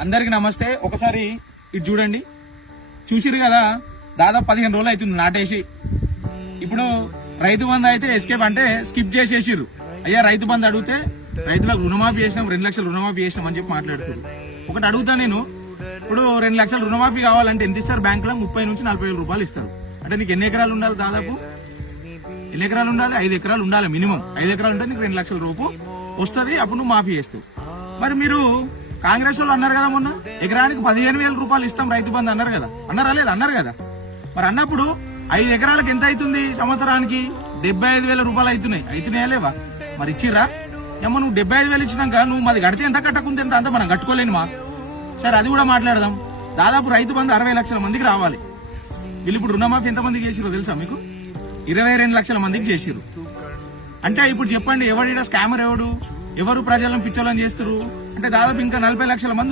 అందరికి నమస్తే. ఒకసారి ఇటు చూడండి. చూసిరు కదా, దాదాపు 15 రోజులు అవుతుంది నాటేసి. ఇప్పుడు రైతు బంధు అయితే ఎస్కేప్ అంటే స్కిప్ చేసేసిర్రు. అయ్యా రైతు బంధు అడిగితే రైతులకు రుణమాఫీ చేసినాం, 2 లక్షలు రుణమాఫీ చేసినాం అని చెప్పి మాట్లాడుతున్నారు. ఒకటి అడుగుతా నేను, ఇప్పుడు 2 లక్షలు రుణమాఫీ కావాలంటే ఎంత ఇస్తారు? బ్యాంకులో 30 నుంచి 40 వేల రూపాయలు ఇస్తారు. అంటే నీకు ఎన్ని ఎకరాలు ఉండాలి? దాదాపు ఎన్ని ఎకరాలు ఉండాలి? 5 ఎకరాలు ఉండాలి మినిమం. 5 ఎకరాలు ఉంటే నీకు 2 లక్షల రూపాయలు వస్తుంది. అప్పుడు నువ్వు మాఫీ చేస్తావు. మరి మీరు కాంగ్రెస్ వాళ్ళు అన్నారు కదా, మొన్న ఎకరానికి 15,000 రూపాయలు ఇస్తాం రైతు బంధు అన్నారు కదా, అన్నారా లేదా? అన్నారు కదా. మరి అన్నప్పుడు 5 ఎకరాలకు ఎంత అవుతుంది సంవత్సరానికి? 75,000 రూపాయలు అవుతున్నాయా లేవా? మరి ఇచ్చిర్రా? ఏమో నువ్వు 75,000 ఇచ్చినాక నువ్వు మాది కడితే ఎంత కట్టకుంటే ఎంత, అంతా మనం కట్టుకోలేని మా. సరే అది కూడా మాట్లాడదాం. దాదాపు రైతు బంధు 60 లక్షల మందికి రావాలి. వీళ్ళు ఇప్పుడు రుణమాఫీ ఎంత మందికి చేసిరో తెలుసా మీకు? 22 లక్షల మందికి చేసిరు. అంటే ఇప్పుడు చెప్పండి, ఎవరు స్కామర్? ఎవరు ప్రజలను పిచ్చోళ్ళని చేస్తారు? అంటే దాదాపు ఇంకా 40 లక్షల మంది